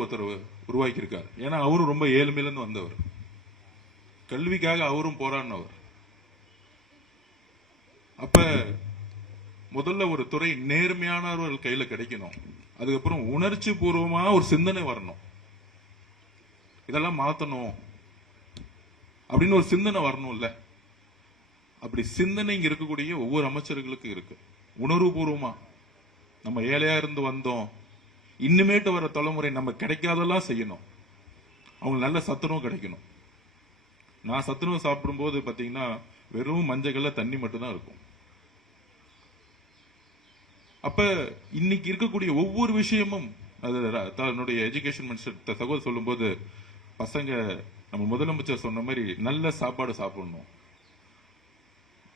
ஒருத்தர் உருவாக்கி இருக்கார். ஏன்னா அவரும் ரொம்ப ஏழ்மையிலிருந்து வந்தவர், கல்விக்காக அவரும் போராடினவர். அப்ப முதல்ல ஒரு துறை நேர்மையானவர்கள் கையில கிடைக்கணும். அதுக்கப்புறம் உணர்ச்சி பூர்வமா ஒரு சிந்தனை வரணும். இதெல்லாம் மாத்தணும் அப்படின்னு ஒரு சிந்தனை வரணும்ல. அப்படி சிந்தனை இங்க இருக்கக்கூடிய ஒவ்வொரு அமைச்சர்களுக்கும் இருக்கு. உணர்வு பூர்வமா நம்ம ஏழையா இருந்து வந்தோம், இன்னுமேட்டு வர தலைமுறை நம்ம கிடைக்காதெல்லாம் செய்யணும், அவங்க நல்ல சத்துணவு கிடைக்கணும். நான் சத்துணவு சாப்பிடும் போது பாத்தீங்கன்னா வெறும் மஞ்சள்ல தண்ணி மட்டும் தான் இருக்கும். அப்ப இன்னைக்கு இருக்கக்கூடிய ஒவ்வொரு விஷயமும் தன்னுடைய எஜுகேஷன் மினிஸ்டர் சகோதரர் சொல்லும் போது, பசங்க நம்ம முதலமைச்சர் சொன்ன மாதிரி நல்ல சாப்பாடு சாப்பிடணும்,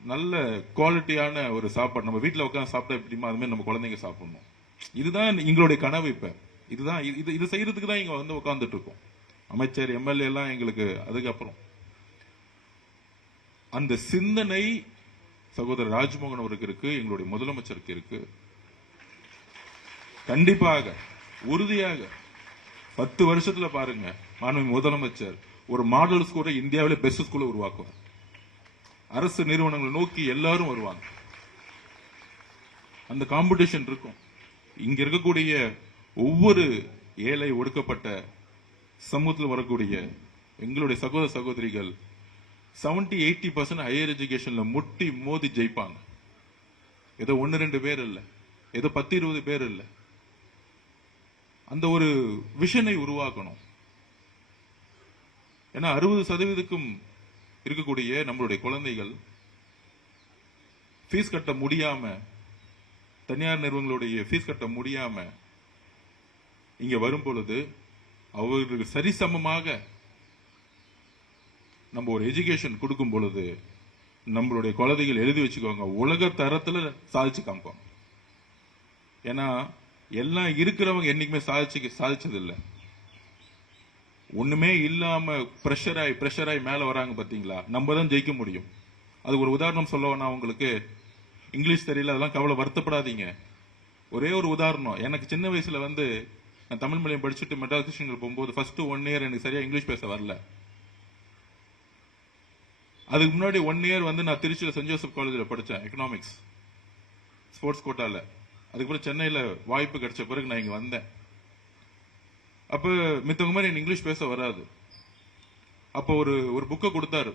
நல்ல குவாலிட்டியான ஒரு சாப்பாடு நம்ம வீட்டில் உட்காந்து சாப்பிட்டா எப்படிமா அது மாதிரி நம்ம குழந்தைங்க சாப்பிடணும். இதுதான் எங்களுடைய கனவு. இப்ப இதுதான் இது செய்யறதுக்கு தான் இங்க வந்து உட்கார்ந்துட்டு இருக்கோம். அமைச்சர் எம்எல்ஏ எல்லாம் எங்களுக்கு அதுக்கப்புறம் அந்த சிந்தனை சகோதரர் ராஜ்மோகன் அவருக்கு இருக்கு, எங்களுடைய முதலமைச்சருக்கு இருக்கு. கண்டிப்பாக உறுதியாக 10 வருஷத்துல பாருங்க, மாண்புமிகு முதலமைச்சர் ஒரு மாடல் ஸ்கூலை இந்தியாவிலே பெஸ்ட் ஸ்கூலை உருவாக்குவார். அரசு நிறுவனங்களை நோக்கி எல்லாரும் வருவாங்க. அந்த காம்படிஷன் இருக்கும். இங்க இருக்கக்கூடிய ஒவ்வொரு ஏழை ஒடுக்கப்பட்ட சமூகத்தில் வரக்கூடிய எங்களுடைய சகோதர சகோதரிகள் 70-80% ஹையர் எஜுகேஷன்ல முட்டி மோதி ஜெயிப்பாங்க. ஏதோ 1-2 பேர் இல்ல, ஏதோ 10-20 பேர் இல்ல. அந்த ஒரு விஷனை உருவாக்கணும். ஏன்னா 60% இருக்கக்கூடிய நம்மளுடைய குழந்தைகள் ஃபீஸ் கட்ட முடியாம, தனியார் நிறுவனங்களுடைய ஃபீஸ் கட்ட முடியாம இங்க வரும் பொழுது அவர்களுக்கு சரிசமமாக நம்ம ஒரு எஜுகேஷன் கொடுக்கும் பொழுது நம்மளுடைய குழந்தைகள் எழுதி வச்சுக்கோங்க, உலக தரத்துல சாதிச்சு காமிப்பாங்க. ஏன்னா எல்லாம் இருக்கிறவங்க என்னைக்குமே சாதிச்சது இல்லை. ஒண்ணுமே இல்லாம பிரஷராய் மேல வராங்க பாத்தீங்களா, நம்ம தான் ஜெயிக்க முடியும். அது ஒரு உதாரணம் சொல்ல உங்களுக்கு, இங்கிலீஷ் தெரியல அதெல்லாம் கவலை வருத்தப்படாதீங்க. ஒரே ஒரு உதாரணம், எனக்கு சின்ன வயசுல வந்து நான் தமிழ் மீடியம் படிச்சுட்டு மெட்ராஸ் கிருஷ்ணகிரி போகும்போது ஃபர்ஸ்ட் 1 இயர் எனக்கு சரியா இங்கிலீஷ் பேச வரல. அதுக்கு முன்னாடி 1 இயர் வந்து நான் திருச்சியில் சென்ட் ஜோசப் காலேஜில் படித்தேன், எக்கனாமிக்ஸ் ஸ்போர்ட்ஸ் கோட்டால. அதுக்கப்புறம் சென்னையில் வாய்ப்பு கிடைச்ச பிறகு நான் இங்க வந்தேன். அப்ப மித்தவங்க மாதிரி எனக்கு இங்கிலீஷ் பேச வராது. அப்போ ஒரு புக்கை கொடுத்தாரு,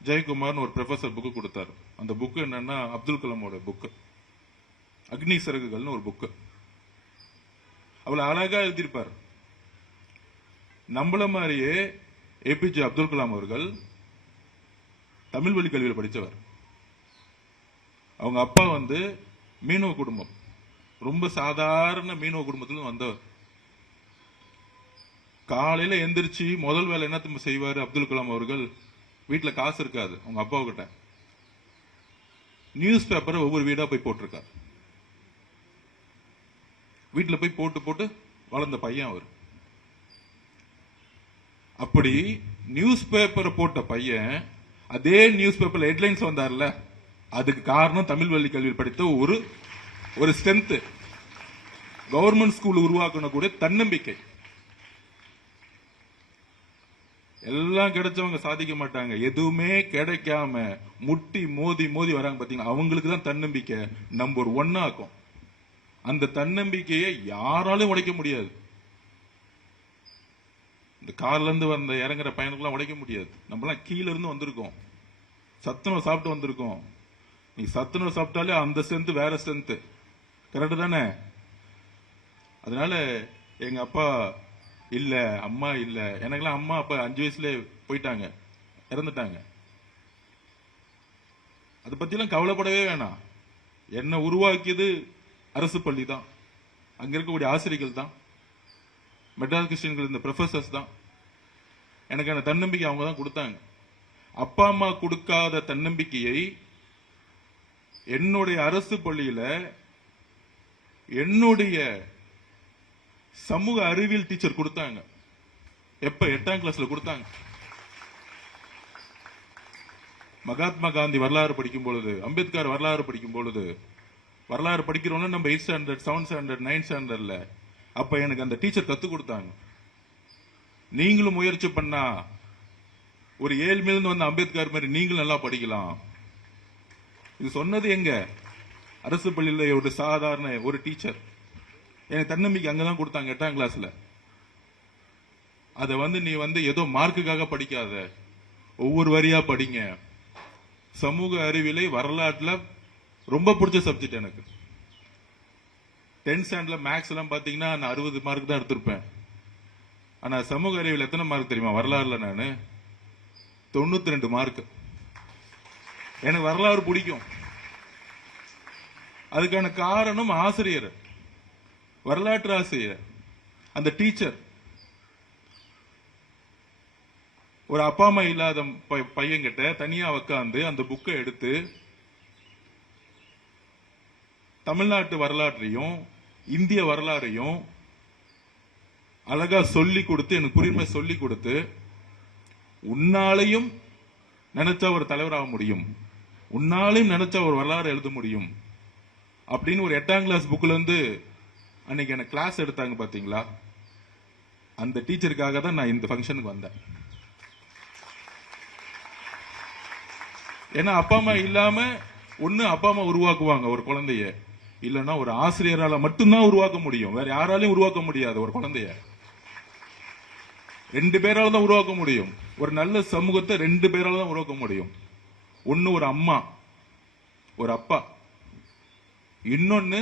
ஜெயக்குமார்னு ஒரு ப்ரொஃபசர் புக்கு கொடுத்தாரு. அந்த புக்கு என்னன்னா அப்துல் கலாமோட புக்கு, அக்னி சிறகுகள்னு ஒரு புக்கு. அவ்வளவு அழகா எழுதியிருப்பார். நம்மள மாதிரியே ஏபிஜே அப்துல் கலாம் அவர்கள் தமிழ் வழி கல்வியில் படித்தவர். அவங்க அப்பா வந்து மீனவ குடும்பம், ரொம்ப சாதாரண மீனவ குடும்பத்துல வந்தவர். காலையில எந்திரிச்சு முதல் வேலை என்ன செய்வாரு அப்துல் கலாம் அவர்கள், வீட்டுல காசு இருக்காது அவங்க அப்பா கிட்ட, நியூஸ் பேப்பரை ஒவ்வொரு வீடா போய் போட்டிருக்காரு. வீட்டுல போய் போட்டு வளர்ந்த பையன் அவர். அப்படி நியூஸ் பேப்பரை போட்ட பையன் அதே நியூஸ் பேப்பர்ல ஹெட்லைன்ஸ் வந்தார்ல, அதுக்கு காரணம் தமிழ் வழி கல்வியில் படித்த ஒரு ஸ்ட்ரென்த், கவர்மெண்ட் ஸ்கூல் உருவாக்கணும் கூட தன்னம்பிக்கை. எல்லாம் கிடைச்சவங்க சாதிக்க மாட்டாங்க, எதுவுமே கிடைக்காம முட்டி மோதி வராங்க பாத்தீங்கன்னா, அவங்களுக்கு தான் தன்னம்பிக்கை நம்பர் 1 ஆக்கும். அந்த தன்னம்பிக்கையை யாராலும் உடைக்க முடியாது. இந்த கார்ல இருந்து வந்த இறங்குற பையனுக்குலாம் உடைக்க முடியாது. நம்மலாம் கீழ இருந்து வந்திருக்கோம், சத்துணவு சாப்பிட்டு வந்திருக்கோம். நீ சத்துணவு சாப்பிட்டாலே அந்த ஸ்ட்ரென்த் வேற ஸ்ட்ரென்த், கரெக்ட் தானே? அதனால எங்க அப்பா இல்ல, அம்மா இல்ல, எனக்கெல்லாம் அம்மா அப்பா 5 வயசுல போயிட்டாங்க, இறந்துட்டாங்க. அதை பத்தி எல்லாம் கவலைப்படவே வேணாம். என்ன உருவாக்கியது அரசு பள்ளி தான், அங்க இருக்கக்கூடிய ஆசிரியர்கள் தான், மெட்ராஸ் கிறிஸ்டியன்கள் இந்த ப்ரொஃபசர்ஸ் தான். எனக்கு அந்த தன்னம்பிக்கை அவங்க தான் கொடுத்தாங்க. அப்பா அம்மா கொடுக்காத தன்னம்பிக்கையை என்னுடைய அரசு பள்ளியில என்னுடைய சமூக அறிவியல் டீச்சர் கொடுத்தாங்க. எப்ப? 8ஆம் கிளாஸ்ல கொடுத்தாங்க. மகாத்மா காந்தி வரலாறு படிக்கும் பொழுது, அம்பேத்கர் வரலாறு படிக்கும் பொழுது, வரலாறு படிக்கிறோம்னா நம்ம 8th standard 7th standard 9th ஸ்டாண்டர்ட்ல அப்ப எனக்கு அந்த டீச்சர் கத்து கொடுத்தாங்க. நீங்களும் முயற்சி பண்ணா ஒரு ஏழ்மையிலிருந்து வந்த அம்பேத்கர் மாதிரி நீங்களும் நல்லா படிக்கலாம். இது சொன்னது எங்க? அரசு பள்ளியில ஒரு சாதாரண ஒரு டீச்சர். எனக்கு தன்னம்பிக்கை அங்கதான் கொடுத்தாங்க 8ஆம் கிளாஸ்ல. அத நீ ஏதோ மார்க்குக்காக படிக்காத, ஒவ்வொரு வரியா படிங்க. சமூக அறிவியலை வரலாற்றுல ரொம்ப பிடிச்ச சப்ஜெக்ட் எனக்கு. 10th ஸ்டாண்டர்ட்ல மேக்ஸ் எல்லாம் பாத்தீங்கன்னா நான் 60 மார்க் தான் எடுத்திருப்பேன். ஆனா சமூக அறிவியல் எத்தனை மார்க் தெரியுமா? வரலாறுல நானு 92 மார்க். எனக்கு வரலாறு பிடிக்கும். அதுக்கான காரணம் ஆசிரியர், வரலாற்று ஆசிரியர், அந்த டீச்சர். ஒரு அப்பா அம்மா இல்லாத பையன்கிட்ட தனியா உட்காந்து அந்த புக்கை எடுத்து தமிழ்நாட்டு வரலாற்றையும் இந்திய வரலாறையும் அழகா சொல்லி கொடுத்து, எனக்கு புரியுமே சொல்லி கொடுத்து, உன்னாலையும் நினைச்சா ஒரு தலைவராக முடியும், உன்னாலையும் நினைச்சா ஒரு வரலாறு எழுத முடியும் அப்படின்னு ஒரு 8ஆம் கிளாஸ் புக்ல இருந்து அன்னைக்கு எனக்கு கிளாஸ் எடுத்தாங்க பாத்தீங்களா? அந்த டீச்சருக்காக தான் நான் இந்த ஃபங்க்ஷனுக்கு வந்தேன். ஏன்னா அப்பா அம்மா இல்லாம ஒண்ணு அப்பா அம்மா உருவாக்குவாங்க ஒரு குழந்தைய, இல்லன்னா ஒரு ஆசிரியரால மட்டும்தான் உருவாக்க முடியும். வேற யாராலையும் உருவாக்க முடியாது ஒரு குழந்தைய. 2 பேரால தான் உருவாக்க முடியும். ஒரு நல்ல சமூகத்தை 2 பேரால தான் உருவாக்க முடியும். ஒன்னு ஒரு அம்மா, ஒரு அப்பா, இன்னொன்னு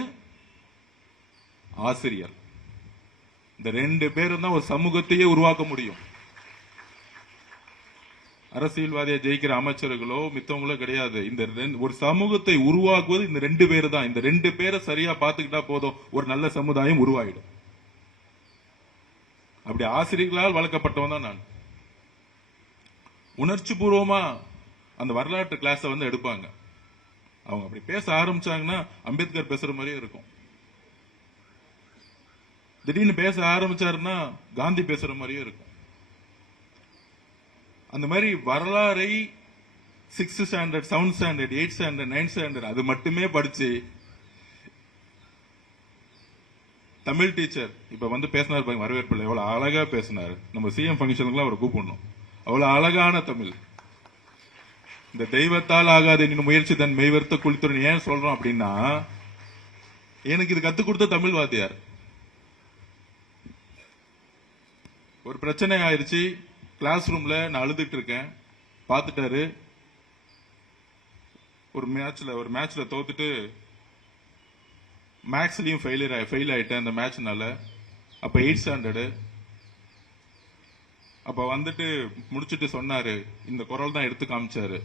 ஆசிரியர். இந்த 2 பேரும் தான் ஒரு சமூகத்தையே உருவாக்க முடியும். அரசியல்வாதியா ஜெயிக்கிற அமைச்சர்களோ மித்தவங்களோ கிடையாது. இந்த ஒரு சமூகத்தை உருவாக்குவது இந்த 2 பேர் தான். இந்த 2 பேரை சரியா பாத்துக்கிட்டா போதும், ஒரு நல்ல சமுதாயம் உருவாயிடும். அப்படி ஆசிரியர்களால் வளர்க்கப்பட்டவன் தான் நான். உணர்ச்சி பூர்வமா அந்த வரலாற்று கிளாஸ எடுப்பாங்க. அவங்க அப்படி பேச ஆரம்பிச்சாங்கன்னா அம்பேத்கர் பேசுற மாதிரியே இருக்கும். திடீர்னு பேச ஆரம்பிச்சாருன்னா காந்தி பேசுற மாதிரியே இருக்கும். அந்த மாதிரி வரலாறை 6th standard, 7th standard, 8th standard, 9th standard அது மட்டுமே படிச்சு தமிழ் டீச்சர் இப்ப பேசினார் பாருங்க, வரவேற்பில் எவ்வளவு அழகா பேசினாரு. நம்ம சிஎம் ஃபங்க்ஷனுக்குலாம் அவர் கூப்பிடணும். அவ்வளவு அழகான தமிழ். இந்த தெய்வத்தால் ஆகாது இன்னும் முயற்சி தன் மெய்வர்த்த குளித்துறன் ஏன் சொல்றோம் அப்படின்னா, எனக்கு இது கத்துக் கொடுத்த தமிழ் வாத்தியார். ஒரு பிரச்சனை ஆயிருச்சு கிளாஸ் ரூம்ல, நான் அழுதுட்டு இருக்கேன். பாத்துட்டாரு. ஒரு மேட்ச்ல தோத்துட்டு மேக்ஸ்லயும் ஃபெயில் ஆயிட்டேன் அந்த மேட்ச்னால. அப்ப 8th ஸ்டாண்டர்டு. அப்ப முடிச்சிட்டு சொன்னாரு, இந்த குரல் தான் எடுத்து காமிச்சாரு.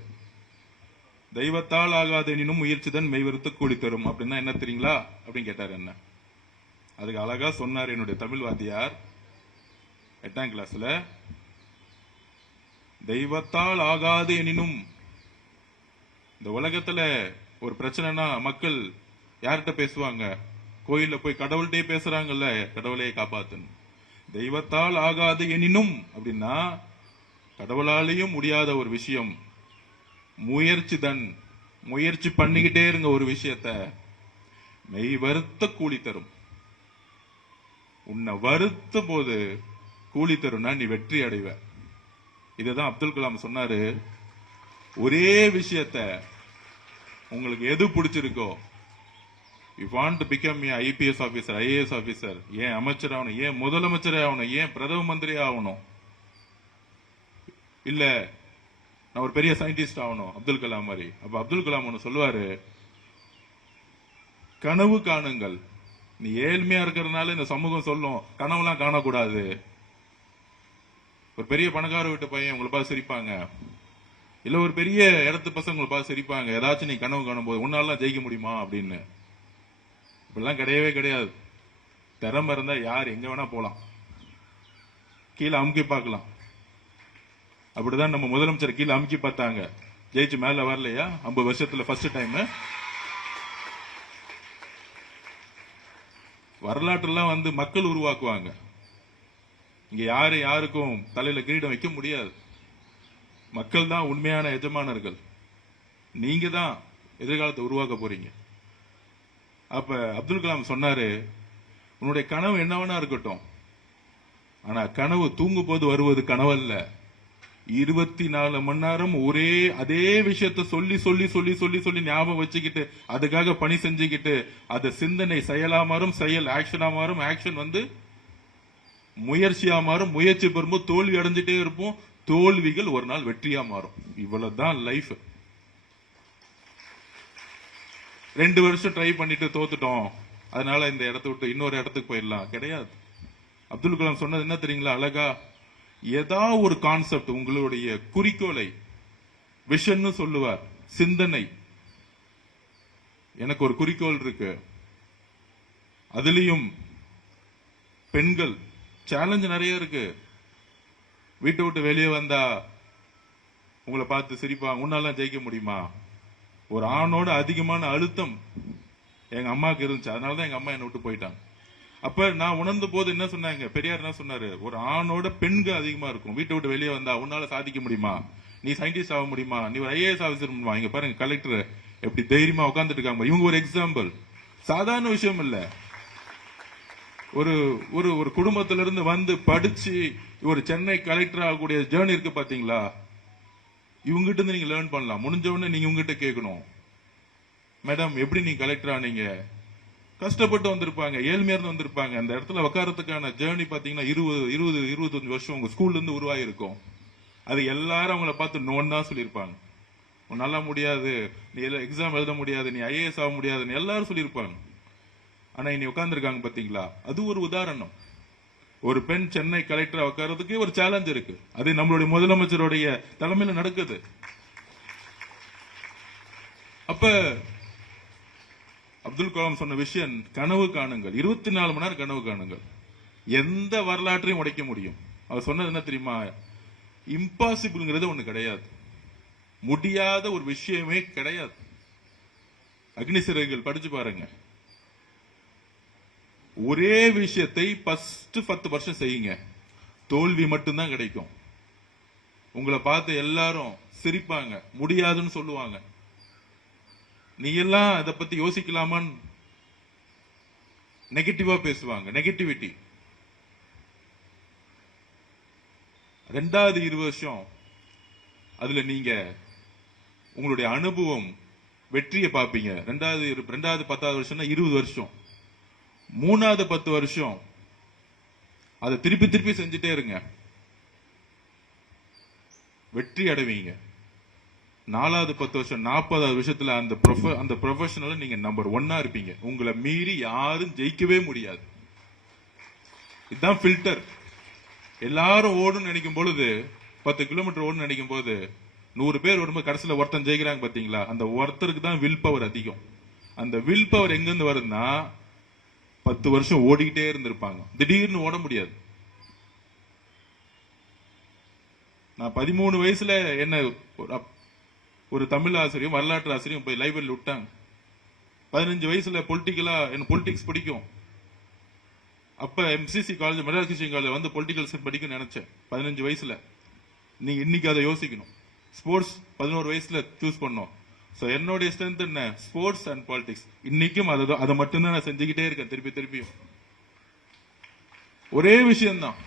தெய்வத்தால் ஆகாத எனினும் முயற்சி தான் மெய்வருத்து கூலி தரும் அப்படின்னா என்ன தெரியுங்களா அப்படின்னு கேட்டாரு என்ன. அதுக்கு அழகா சொன்னார் என்னுடைய தமிழ் வாத்தியார் 8ஆம் கிளாஸ்ல. தெய்வத்தால் ஆகாது எனினும், இந்த உலகத்துல ஒரு பிரச்சனைனா மக்கள் யார்கிட்ட பேசுவாங்க? கோயில்ல போய் கடவுள்கிட்டே பேசுறாங்கல்ல, கடவுளையே காப்பாத்துன்னு. தெய்வத்தால் ஆகாது எனினும் அப்படின்னா கடவுளாலையும் முடியாத ஒரு விஷயம் முயற்சி பண்ணிக்கிட்டே இருங்க. ஒரு விஷயத்த மெய் வருத்த கூலி தரும். உன்னை வருத்த போது கூலி தரும்னா நீ வெற்றி அடைவ. இதுதான் அப்துல் கலாம் சொன்னாரு. ஒரே விஷயத்த உங்களுக்கு எது பிடிச்சிருக்கோ, you want to become a IPS officer, IAS officer, ஏன் அமைச்சர் ஆகணும், ஏன் முதலமைச்சரே ஆகணும், ஏன் பிரதம மந்திரி ஆகணும், இல்ல நான் ஒரு பெரிய சயின்டிஸ்ட் ஆகணும் அப்துல் கலாம் மாதிரி. அப்ப அப்துல் கலாம் ஒன்னு சொல்லுவாரு, கனவு காணுங்கள். நீ ஏழ்மையா இருக்கிறதுனால இந்த சமூகம் சொல்லும் கனவுலாம் காணக்கூடாது. ஒரு பெரிய பணக்கார வீட்டு பையன் உங்களை பார்த்து சிரிப்பாங்க, இல்ல ஒரு பெரிய இடத்து பசங்க உங்களை பார்த்து சிரிப்பாங்க, ஏதாச்சும் நீ கனவு காணும் போது உன்னாலாம் ஜெயிக்க முடியுமா அப்படின்னு. இப்பெல்லாம் கிடையவே கிடையாது. திறமை இருந்தா யார் எங்க வேணா போலாம், கீழே அமுக்கி பார்க்கலாம். அப்படிதான் நம்ம முதலமைச்சர் கீழே அமுக்கி பார்த்தாங்க, ஜெயிச்சு மேல வரலையா 50 வருஷத்துல ஃபர்ஸ்ட் டைம். வரலாற்றுலாம் மக்கள் உருவாக்குவாங்க. இங்க யாருக்கும் தலையில கிரீடம் வைக்க முடியாது. மக்கள் தான் உண்மையான எஜமானர்கள். நீங்க தான் எதிர்காலத்தை உருவாக்க போறீங்க. அப்ப அப்துல் கலாம் சொன்னாரு, உன்னுடைய கனவு என்னவனா இருக்கட்டும், ஆனா கனவு தூங்கும் போது வருவது கனவல்ல. 24 மணி நேரம் ஒரே அதே விஷயத்த சொல்லி சொல்லி சொல்லி சொல்லி சொல்லி ஞாபகம் வச்சுக்கிட்டு அதுக்காக பணி செஞ்சுக்கிட்டு அது சிந்தனை செயலா மாறும், செயல் ஆக்ஷனா மாறும், ஆக்ஷன் முயற்சியா மாறும், முயற்சி பெறும்போது தோல்வி அடைஞ்சிட்டே இருப்போம், தோல்விகள் ஒரு நாள் வெற்றியா மாறும். இவ்வளவுதான் லைஃப். 2 வருஷம் ட்ரை பண்ணிட்டு தோத்துட்டோம், அதனால இந்த இடத்த விட்டு இன்னொரு இடத்துக்கு போயிடலாம் கிடையாது. அப்துல் கலாம் சொன்னது என்ன தெரியுங்களா அழகா? ஏதாவது ஒரு கான்செப்ட், உங்களுடைய குறிக்கோளை விஷன் சொல்லுவார், சிந்தனை. எனக்கு ஒரு குறிக்கோள் இருக்கு, அதுலயும் பெண்கள் சேலஞ்ச் நிறைய இருக்கு. வீட்டை விட்டு வெளியே வந்தா உங்களை பார்த்து சிரிப்பாங்க, உன்னாலாம் ஜெயிக்க முடியுமா? ஒரு ஆணோட அதிகமான அழுத்தம் எங்க அம்மாவுக்கு இருந்துச்சு, அதனாலதான் எங்க அம்மா என்னை விட்டு போயிட்டாங்க. அப்ப நான் உணர்ந்த போது என்ன சொன்னாங்க, பெரியார் என்ன சொன்னாரு, ஒரு ஆணோட பெண்கள் அதிகமா இருக்கும். வீட்டை விட்டு வெளியே வந்தா உன்னால சாதிக்க முடியுமா? நீ சயின்டிஸ்ட் ஆக முடியுமா? நீ ஒரு ஐஏஎஸ் ஆஃபீஸர் முடியுமா? இங்க பாருங்க கலெக்டர் எப்படி தைரியமா உட்கார்ந்துட்டு இருக்காங்க. இவங்க ஒரு எக்ஸாம்பிள், சாதாரண விஷயம் இல்ல. ஒரு ஒரு ஒரு குடும்பத்திலிருந்து வந்து படிச்சு ஒரு சென்னை கலெக்டர் ஆகக்கூடிய ஜேர்னி இருக்கு பாத்தீங்களா? இவங்ககிட்ட இருந்து நீங்க லேர்ன் பண்ணலாம். முடிஞ்ச உடனே நீங்க உங்ககிட்ட கேட்கணும், மேடம் எப்படி நீங்க கலெக்டர் ஆனீங்க? கஷ்டப்பட்டு வந்திருப்பாங்க, ஏழ்மையா இருந்து வந்திருப்பாங்க. அந்த இடத்துல உட்காரத்துக்கான ஜேர்னி பாத்தீங்கன்னா 25 வருஷம் உங்க ஸ்கூல்ல இருந்து உருவாயிருக்கும். அது எல்லாரும் அவங்கள பார்த்து நோன் தான் சொல்லியிருப்பாங்க. நல்லா முடியாது, நீ எக்ஸாம் எழுத முடியாது, நீ ஐஏஎஸ் ஆக முடியாதுன்னு எல்லாரும் சொல்லியிருப்பாங்க. ஆனா இனி உட்கார்ந்துருக்காங்க பாத்தீங்களா? அது ஒரு உதாரணம். ஒரு பெண் சென்னை கலெக்டரா உட்கார்றதுக்கு ஒரு சேலஞ்ச் இருக்கு. அது நம்மளுடைய முதலமைச்சருடைய தலைமையில நடக்குது. அப்ப அப்துல் கலாம் சொன்ன விஷயம், கனவு காணுங்கள், 24 மணி நேரம் கனவு காணுங்கள், எந்த வரலாற்றையும் உடைக்க முடியும். அவர் சொன்னது என்ன தெரியுமா? இம்பாசிபிள்ங்கிறது ஒண்ணு கிடையாது, முடியாத ஒரு விஷயமே கிடையாது. அக்னி சிறகுகள் படிச்சு பாருங்க. ஒரே விஷயத்தை 10 வருஷம் செய்யுங்க, தோல்வி மட்டும்தான் கிடைக்கும். உங்களை பார்த்து எல்லாரும் சிரிப்பாங்க, முடியாதுன்னு சொல்லுவாங்க. நீ எல்லாம் அதை பத்தி யோசிக்கலாமான்னு நெகட்டிவா பேசுவாங்க. நெகட்டிவிட்டி. 2வது 20 வருஷம் அதுல நீங்க உங்களுடைய அனுபவம் வெற்றியை பார்ப்பீங்க. 2வது 10வது வருஷம்னா 20 வருஷம். 3வது 10 வருஷம் அதை திருப்பி திருப்பி செஞ்சுட்டே இருங்க, வெற்றி அடைவீங்க. 4வது 10 வருஷம் 40வது விஷயத்துல அந்த ப்ரொஃபஷனல் நீங்க நம்பர் 1 இருப்பீங்க. உங்களை மீறி யாரும் ஜெயிக்கவே முடியாது. இதுதான் ஃபில்டர். எல்லாரும் ஓடும் நினைக்கும் பொழுது, 10 கிலோமீட்டர் ஓடும் நினைக்கும் போது 100 பேர் வரும்போது கடைசியில் ஒருத்தன் ஜெயிக்கிறாங்க பாத்தீங்களா? அந்த ஒருத்தருக்கு தான் வில் பவர் அதிகம். அந்த வில் பவர் எங்க இருந்து வருதுன்னா, 10 வருஷம் ஓடிக்கிட்டே இருந்திருப்பாங்க, திடீர்னு ஓட முடியாது. நான் 13 வயசுல என்ன ஒரு தமிழ் ஆசிரியம் வரலாற்று ஆசிரியம் போய் லைப்ரரியில் விட்டாங்க. 15 வயசுல பொலிட்டிக்ஸ் பிடிக்கும். அப்ப MCC college, Madras Christian college வந்து பொலிட்டிக்கல் படிக்க நினைச்சேன் 15 வயசுல. நீங்க இன்னைக்கு அதை யோசிக்கணும். ஸ்போர்ட்ஸ் 11 வயசுல சூஸ் பண்ணோம். என்னுடைய ஸ்ட்ரென்த் என்ன? Sports and politics. இன்னைக்கும் அதை மட்டும்தான் நான் செஞ்சுக்கிட்டே இருக்கேன், திருப்பியும் ஒரே விஷயம் தான்.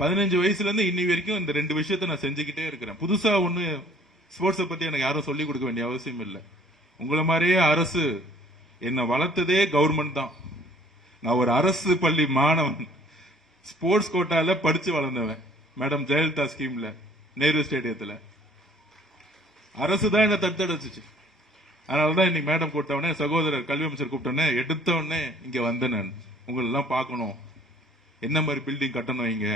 15 வயசுல இருந்து இன்னி வரைக்கும் இந்த 2 விஷயத்தை நான் செஞ்சுக்கிட்டே இருக்கிறேன். புதுசா ஒண்ணு ஸ்போர்ட்ஸை பத்தி எனக்கு யாரும் சொல்லிக் கொடுக்க வேண்டிய அவசியம் இல்லை. உங்களை மாதிரியே அரசு என்னை வளர்த்ததே கவர்மெண்ட் தான். நான் ஒரு அரசு பள்ளி மாணவன், ஸ்போர்ட்ஸ் கோட்டால படிச்சு வளர்ந்தவன். மேடம் ஜெயலலிதா ஸ்கீம்ல, நேரு ஸ்டேடியத்துல அரசு தான் என்ன தடுத்துடுச்சு. அதனாலதான் இன்னைக்கு மேடம் கூப்பிட்டவனே, சகோதரர் கல்வி அமைச்சர் கூப்பிட்டோன்னே எடுத்தவொடனே இங்க வந்தேன். நான் உங்களை எல்லாம் பார்க்கணும், என்ன மாதிரி பில்டிங் கட்டணும், இங்க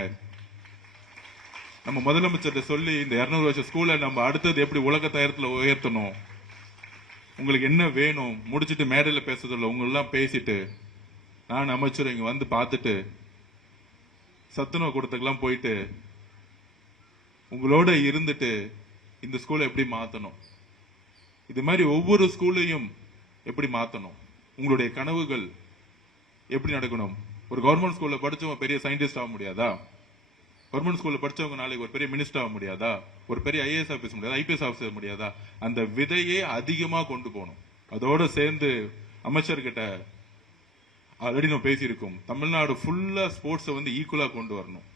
நம்ம முதலமைச்சர்கிட்ட சொல்லி இந்த 200 வருஷம் ஸ்கூலை நம்ம அடுத்தது எப்படி உலக தரத்துல உயர்த்தணும், உங்களுக்கு என்ன வேணும் முடிச்சிட்டு மேடையில் பேசுறதில்ல, உங்களெல்லாம் பேசிட்டு நான் அமைச்சர் இங்க வந்து பார்த்துட்டு சத்துணவு கூடத்துக்கெல்லாம் போயிட்டு உங்களோட இருந்துட்டு இந்த ஸ்கூலை எப்படி மாத்தணும், இது மாதிரி ஒவ்வொரு ஸ்கூலையும் எப்படி மாத்தணும், உங்களுடைய கனவுகள் எப்படி நடக்கணும். ஒரு கவர்மெண்ட் ஸ்கூல்ல படிச்சவங்க பெரிய சயின்டிஸ்ட் ஆக முடியாதா? கவர்மெண்ட் ஸ்கூல்ல படிச்சவங்க நாளைக்கு ஒரு பெரிய மினிஸ்டர் ஆக முடியாதா? ஒரு பெரிய ஐஏஎஸ் ஆஃபீஸ் முடியாதா? ஐபிஎஸ் ஆஃபீஸர் முடியாதா? அந்த விதையே அதிகமா கொண்டு போகணும். அதோட சேர்ந்து அமைச்சர்கிட்ட ஆல்ரெடி நம்ம பேசியிருக்கோம். தமிழ்நாடு ஃபுல்லா ஸ்போர்ட்ஸை வந்து ஈக்குவலா கொண்டு வரணும்.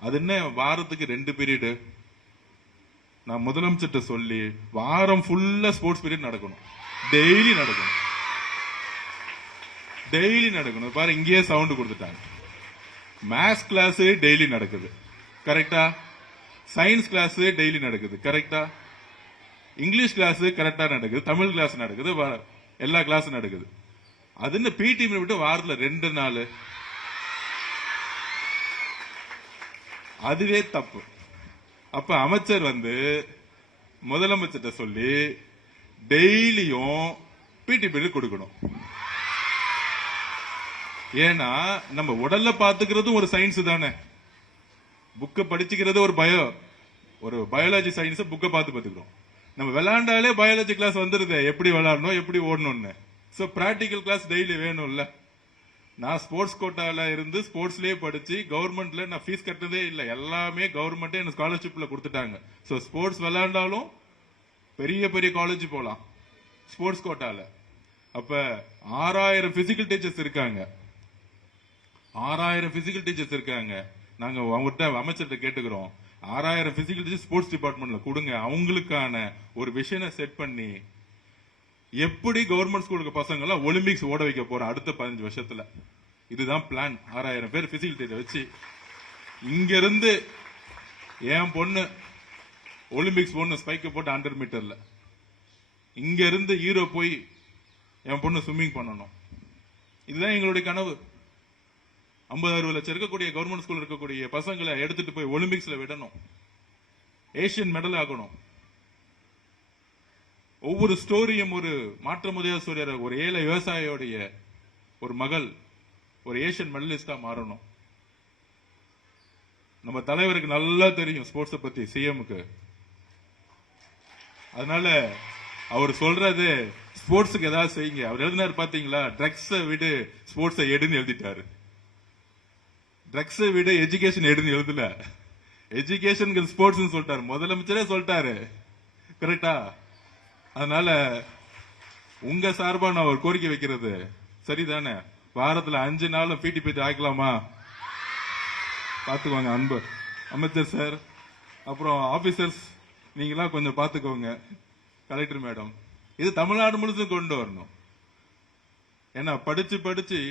அது என்ன, வாரத்துக்கு 2 பீரியடு நான் முதலமைச்சர்கிட்ட சொல்லி வாரம் ஃபுல்லா ஸ்போர்ட்ஸ் பீரியட் நடக்கணும். டெய்லி நடக்கணும், டெய்லி நடக்கணும். பாரு, இங்கேயே சவுண்ட் கொடுத்துட்டாங்க. மேத்ஸ் கிளாஸ் டெய்லி நடக்குது, கரெக்டா? சயின்ஸ் கிளாஸ் டெய்லி நடக்குது, கரெக்டா? இங்கிலீஷ் கிளாஸ் கரெக்டா நடக்குது, தமிழ் கிளாஸ் நடக்குது, எல்லா கிளாஸும் நடக்குது. அது பிடி விட்டு வாரத்துல 2 நாள், அதுவே தப்பு. அப்ப அமைச்சர் வந்து முதலமைச்சர்கிட்ட சொல்லி டெய்லியும் பிடி பீரியட் கொடுக்கணும். ஏன்னா நம்ம உடல்ல பாத்துக்கிறதும் ஒரு சயின்ஸ் தானே. புக்க படிச்சுக்கிறது ஒரு பயாலஜி சயின்ஸ், புக்க பாத்துக்கிறோம். நம்ம விளையாண்டாலே பயாலஜி கிளாஸ் வந்துருது, எப்படி விளையாடணும், எப்படி ஓடணும்னு. சோ பிராக்டிகல் கிளாஸ் டெய்லி வேணும்ல. நான் ஸ்போர்ட்ஸ் கோட்டால இருந்து ஸ்போர்ட்ஸ்லயே படிச்சு கவர்மெண்ட்ல நான் ஃபீஸ் கட்டதே இல்லை, எல்லாமே கவர்மெண்டே எனக்கு ஸ்காலர்ஷிப்ல கொடுத்துட்டாங்க. சோ ஸ்போர்ட்ஸ் விளையாண்டாலும் பெரிய பெரிய காலேஜ் போலாம் ஸ்போர்ட்ஸ் கோட்டால. அப்ப 6000 பிசிக்கல் டீச்சர்ஸ் இருக்காங்க, 6000 பிசிக்கல் டீச்சர்ஸ் இருக்காங்க. நாங்க அவங்ககிட்ட அமைச்சர்கிட்ட கேட்டுக்கிறோம், 6000 பிசிக்கல் டீச்சர்ஸ் ஸ்போர்ட்ஸ் டிபார்ட்மெண்ட்ல கொடுங்க. அவங்களுக்கான ஒரு விஷனை செட் பண்ணி எப்படி கவர்மெண்ட் ஸ்கூலுக்கு பசங்க எல்லாம் ஒலிம்பிக்ஸ் ஓட வைக்க போறோம் அடுத்த 15 வருஷத்துல. இதுதான் பிளான். 6000 பேர் பிசிக்கல் டீச்சர் வச்சு இங்க இருந்து என் பொண்ணு ஒலிம்பிக்ஸ் போன ஸ்பைக்க போட்டு 100 மீட்டர்ல இங்க இருந்து ஹீரோ போய் என் பொண்ணு ஸ்விம்மிங் பண்ணணும். இதுதான் எங்களுடைய கனவு. 50-60 லட்சம் இருக்கக்கூடிய கவர்மெண்ட் ஸ்கூல் இருக்கக்கூடிய பசங்களை எடுத்துட்டு போய் ஒலிம்பிக்ஸ்ல விடணும், ஏசியன் மெடல் ஆகணும். ஒவ்வொரு ஸ்டோரியும் ஒரு மாற்ற முடியாத ஸ்டோரியா, ஒரு ஏழை விவசாயியோடைய ஒரு மகள் ஒரு ஏசியன் மெடலிஸ்டா மாறணும். நம்ம தலைவருக்கு நல்லா தெரியும் ஸ்போர்ட்ஸ் பத்தி, சிஎம்க்கு. அதனால அவர் சொல்றது ஸ்போர்ட்ஸுக்கு ஏதாவது செய்யுங்க. அவர் எழுதினாரு பாத்தீங்களா, ட்ரக்ஸ் விடு ஸ்போர்ட்ஸை எடுன்னு எழுதிட்டாரு. ட்ரக்ஸ் விட எஜுகேஷன் எடுன்னு எழுதல, எஜுகேஷன் ஸ்போர்ட்ஸ் சொல்லிட்டாரு, முதலமைச்சரே சொல்லிட்டாரு, கரெக்டா? அதனால உங்க சார்பா நான் ஒரு கோரிக்கை வைக்கிறது சரிதானே? வாரத்துல 5 நாளும் பிடி பீரியட் ஆக்கலாமா? பாத்துக்கோங்க அன்பு அமைச்சர் சார், அப்புறம் ஆபீசர்ஸ், நீங்களாம் கொஞ்சம் பாத்துக்கோங்க. கலெக்டர் மேடம், இது தமிழ்நாடு முழுசும் கொண்டு வரணும். ஏன்னா படிச்சு படிச்சு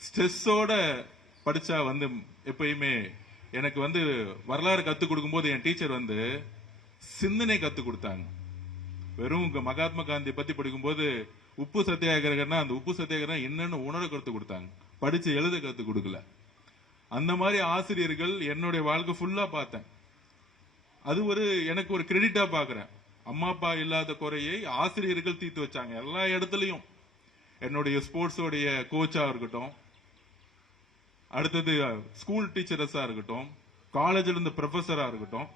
ஸ்ட்ரெஸ்ஸோட படிச்சா வந்து எப்பயுமே எனக்கு வந்து வரலாறு கத்துக் கொடுக்கும் போது என் டீச்சர் வந்து சிந்தனை கத்துக் கொடுத்தாங்க. வெறும் மகாத்மா காந்தி பத்தி படிக்கும் போது உப்பு சத்தியாகிரகம்னா அந்த உப்பு சத்தியாகிரகம் என்னன்னு உணர கத்துக் கொடுத்தாங்க, படிச்சு எழுத கத்துக் கொடுக்கல. அந்த மாதிரி ஆசிரியர்கள் என்னுடைய வாழ்க்கை ஃபுல்லா பார்த்தேன். அது எனக்கு ஒரு கிரெடிட்டா பாக்குறேன். அம்மா அப்பா இல்லாத குறையை ஆசிரியர்கள் தீர்த்து வச்சாங்க எல்லா இடத்துலயும். என்னுடைய ஸ்போர்ட்ஸோடைய கோச்சா இருக்கட்டும், அடுத்தது ஸ்கூல் டீச்சர்ஸா இருக்கட்டும், காலேஜ்ல இருந்த ப்ரொஃபஸரா இருக்கட்டும்,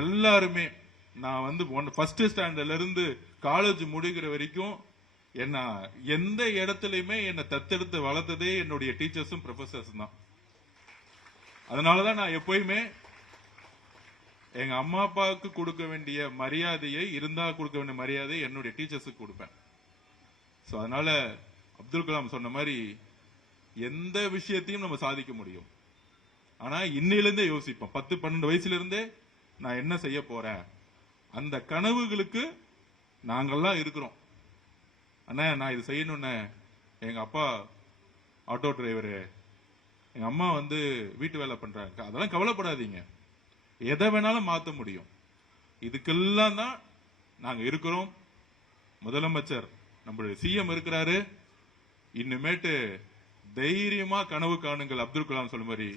எல்லாருமே நான் வந்து ஃபர்ஸ்ட் ஸ்டாண்டர்ட்ல இருந்து காலேஜ் முடிக்கிற வரைக்கும் என்ன எந்த இடத்துலயுமே என்ன தத்தெடுத்து வளர்த்ததே என்னுடைய டீச்சர்ஸும் ப்ரொஃபசர்ஸ் தான். அதனாலதான் நான் எப்பயுமே எங்க அம்மா அப்பாவுக்கு கொடுக்க வேண்டிய மரியாதையை, இருந்தா கொடுக்க வேண்டிய மரியாதையை என்னுடைய டீச்சர்ஸுக்கு கொடுப்பேன். சோ அதனால அப்துல் கலாம் சொன்ன மாதிரி எந்த விஷயத்தையும் நம்ம சாதிக்க முடியும். ஆனா இன்னிலிருந்தே யோசிப்போம், 10-12 வயசுல இருந்தே நான் என்ன செய்ய போறேன், அந்த கனவுகளுக்கு நாங்கெல்லாம் இருக்கிறோம். அண்ணா நான் இது செய்யணும்னு, எங்க அப்பா ஆட்டோ டிரைவரு, எங்க அம்மா வந்து வீட்டு வேலை பண்றாங்க, அதெல்லாம் கவலைப்படாதீங்க, எதை வேணாலும் மாத்த முடியும். இதுக்கெல்லாம் தான் நாங்க இருக்கிறோம். முதலமைச்சர் நம்மளுடைய சிஎம் இருக்கிறாரு. இன்னுமேட்டு தைரியமா கனவு காணுங்கள். அப்துல் கலாம் சொல்ல மாதிரி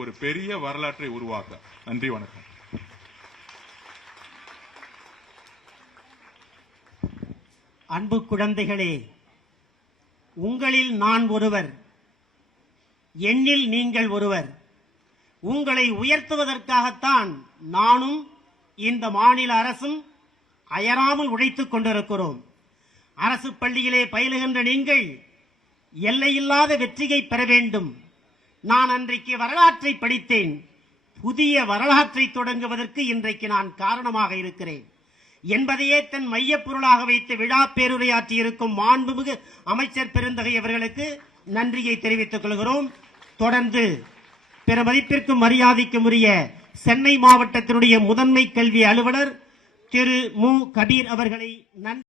ஒரு பெரிய வரலாற்றை உருவாக்க. நன்றி, வணக்கம். அன்பு குழந்தைகளே, உங்களில் நான் ஒருவர், என்னில் நீங்கள் ஒருவர். உங்களை உயர்த்துவதற்காகத்தான் நானும் இந்த மாநில அரசும் அயராமல் உழைத்துக் கொண்டிருக்கிறோம். அரசு பள்ளியிலே பயிலுகின்ற நீங்கள் எல்லையில்லாத வெற்றியை பெற வேண்டும். நான் அன்றைக்கு வரலாற்றை படித்தேன். புதிய வரலாற்றை தொடங்குவதற்கு இன்றைக்கு நான் காரணமாக இருக்கிறேன். என்பதையே தன் மையப் பொருளாக வைத்து விழா பேருரையாற்றி இருக்கும் மாண்புமிகு அமைச்சர் பெருந்தகை அவர்களுக்கு நன்றியை தெரிவித்துக் கொள்கிறோம். தொடர்ந்து பெருமதிப்பிற்கும் மரியாதைக்கும் உரிய சென்னை மாவட்டத்தினுடைய முதன்மை கல்வி அலுவலர் திரு மு. கபீர் அவர்களை நன்றி